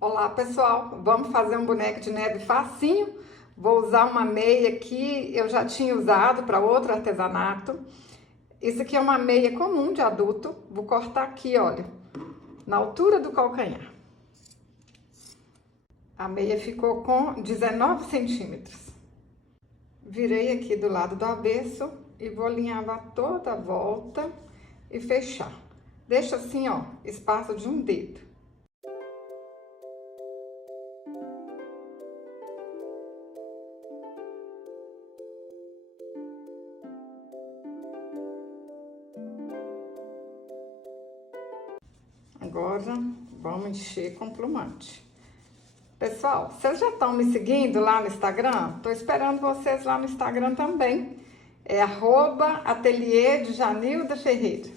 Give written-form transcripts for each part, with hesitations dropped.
Olá pessoal, vamos fazer um boneco de neve facinho. Vou usar uma meia que eu já tinha usado para outro artesanato. Isso aqui é uma meia comum de adulto. Vou cortar aqui, olha, na altura do calcanhar. A meia ficou com 19 centímetros. Virei aqui do lado do avesso e vou alinhavar toda a volta e fechar. Deixa assim, ó, espaço de um dedo. Agora, vamos encher com plumante. Pessoal, vocês já estão me seguindo lá no Instagram? Estou esperando vocês lá no Instagram também. É @ateliê de Janilda Ferreira.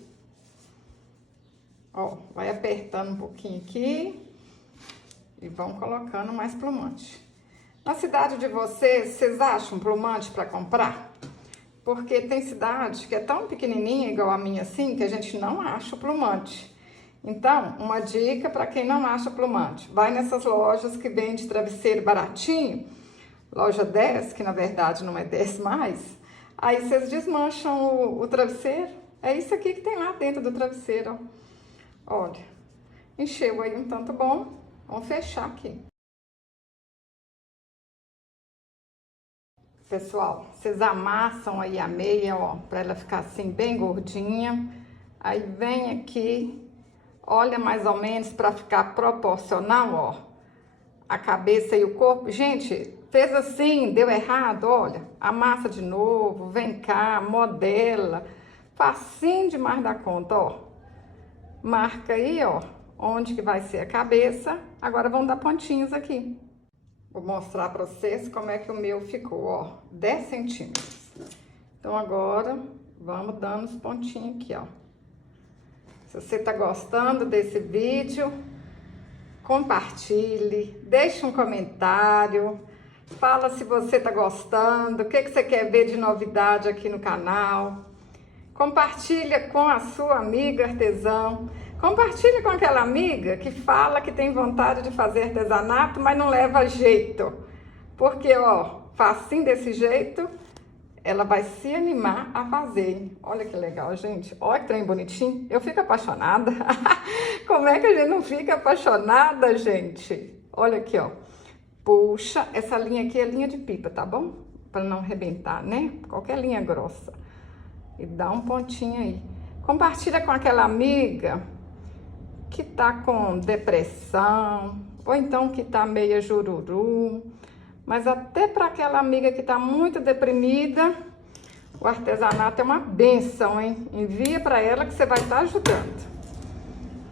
Ó, vai apertando um pouquinho aqui e vão colocando mais plumante. Na cidade de vocês acham plumante para comprar? Porque tem cidade que é tão pequenininha, igual a minha assim, que a gente não acha o plumante. Então, uma dica para quem não acha plumante, vai nessas lojas que vende travesseiro baratinho, loja 10, que na verdade não é 10 mais, aí vocês desmancham o travesseiro, é isso aqui que tem lá dentro do travesseiro, ó. Olha, encheu aí um tanto bom, vamos fechar aqui. Pessoal, vocês amassam aí a meia, ó, para ela ficar assim bem gordinha, aí vem aqui. Olha mais ou menos para ficar proporcional, ó, a cabeça e o corpo. Gente, fez assim, deu errado, olha, amassa de novo, vem cá, modela, facinho demais da conta, ó. Marca aí, ó, onde que vai ser a cabeça. Agora vamos dar pontinhos aqui. Vou mostrar para vocês como é que o meu ficou, ó, 10 centímetros. Então agora vamos dando os pontinhos aqui, ó. Se você tá gostando desse vídeo, compartilhe, deixe um comentário, fala se você tá gostando, o que você quer ver de novidade aqui no canal. Compartilha com a sua amiga artesã, compartilha com aquela amiga que fala que tem vontade de fazer artesanato, mas não leva jeito. Porque, ó, facinho desse jeito, ela vai se animar a fazer, hein? Olha que legal, gente. Olha que trem bonitinho. Eu fico apaixonada. Como é que a gente não fica apaixonada, gente? Olha aqui, ó. Puxa, essa linha aqui é linha de pipa, tá bom? Para não arrebentar, né? Qualquer linha grossa. E dá um pontinho aí. Compartilha com aquela amiga que tá com depressão, ou então que tá meia jururu. Mas até para aquela amiga que está muito deprimida, o artesanato é uma benção, hein? Envia para ela que você vai estar ajudando.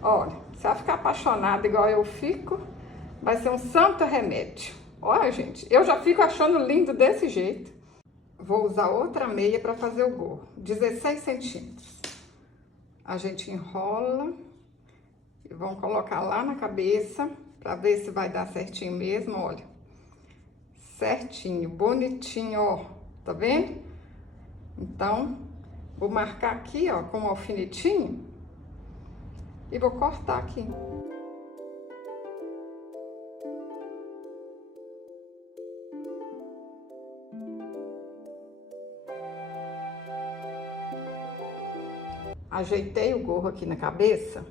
Olha, você vai ficar apaixonada igual eu fico, vai ser um santo remédio. Olha, gente, eu já fico achando lindo desse jeito. Vou usar outra meia para fazer o gorro, 16 centímetros. A gente enrola e vamos colocar lá na cabeça para ver se vai dar certinho mesmo, olha. Certinho, bonitinho, ó, tá vendo? Então, vou marcar aqui, ó, com um alfinetinho e vou cortar aqui. Ajeitei o gorro aqui na cabeça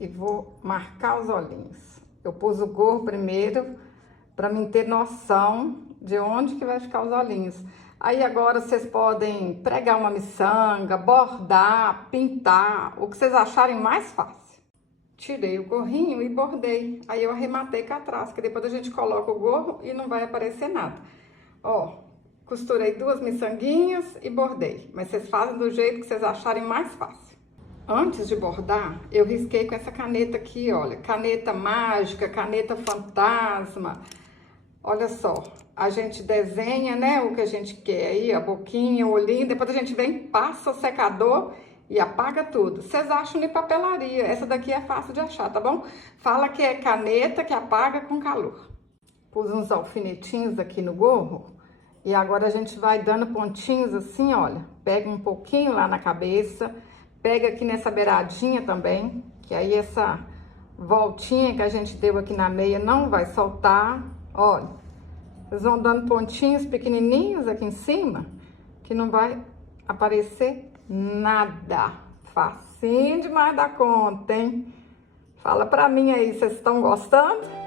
e vou marcar os olhinhos. Eu pus o gorro primeiro para mim ter noção de onde que vai ficar os olhinhos. Aí agora vocês podem pregar uma miçanga, bordar, pintar, o que vocês acharem mais fácil. Tirei o gorrinho e bordei. Aí eu arrematei cá atrás, que depois a gente coloca o gorro e não vai aparecer nada. Ó, costurei 2 miçanguinhas e bordei. Mas vocês fazem do jeito que vocês acharem mais fácil. Antes de bordar, eu risquei com essa caneta aqui, olha. Caneta mágica, caneta fantasma. Olha só, a gente desenha, né, o que a gente quer aí, a boquinha, o olhinho, depois a gente vem, passa o secador e apaga tudo. Vocês acham de papelaria, essa daqui é fácil de achar, tá bom? Fala que é caneta que apaga com calor. Pus uns alfinetinhos aqui no gorro e agora a gente vai dando pontinhos assim, olha. Pega um pouquinho lá na cabeça, pega aqui nessa beiradinha também, que aí essa voltinha que a gente deu aqui na meia não vai soltar. Olha, vocês vão dando pontinhos pequenininhos aqui em cima, que não vai aparecer nada. Facinho demais da conta, hein? Fala pra mim aí, vocês estão gostando?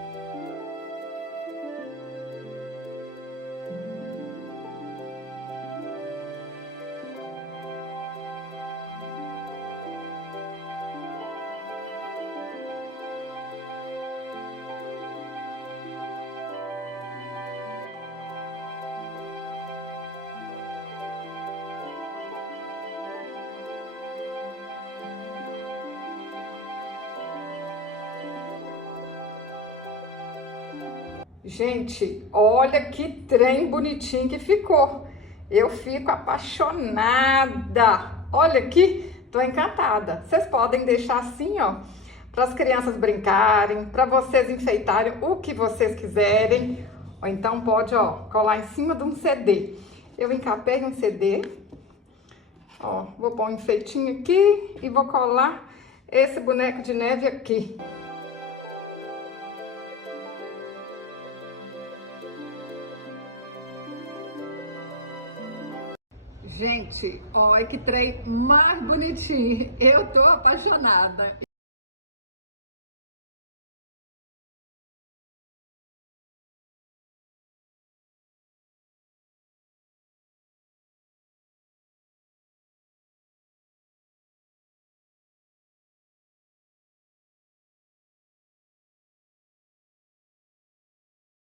Gente, olha que trem bonitinho que ficou. Eu fico apaixonada. Olha aqui, tô encantada. Vocês podem deixar assim, ó, para as crianças brincarem, para vocês enfeitarem o que vocês quiserem. Ou então pode, ó, colar em cima de um CD. Eu encapei um CD. Ó, vou pôr um enfeitinho aqui e vou colar esse boneco de neve aqui. Gente, olha que trem mais bonitinho. Eu tô apaixonada.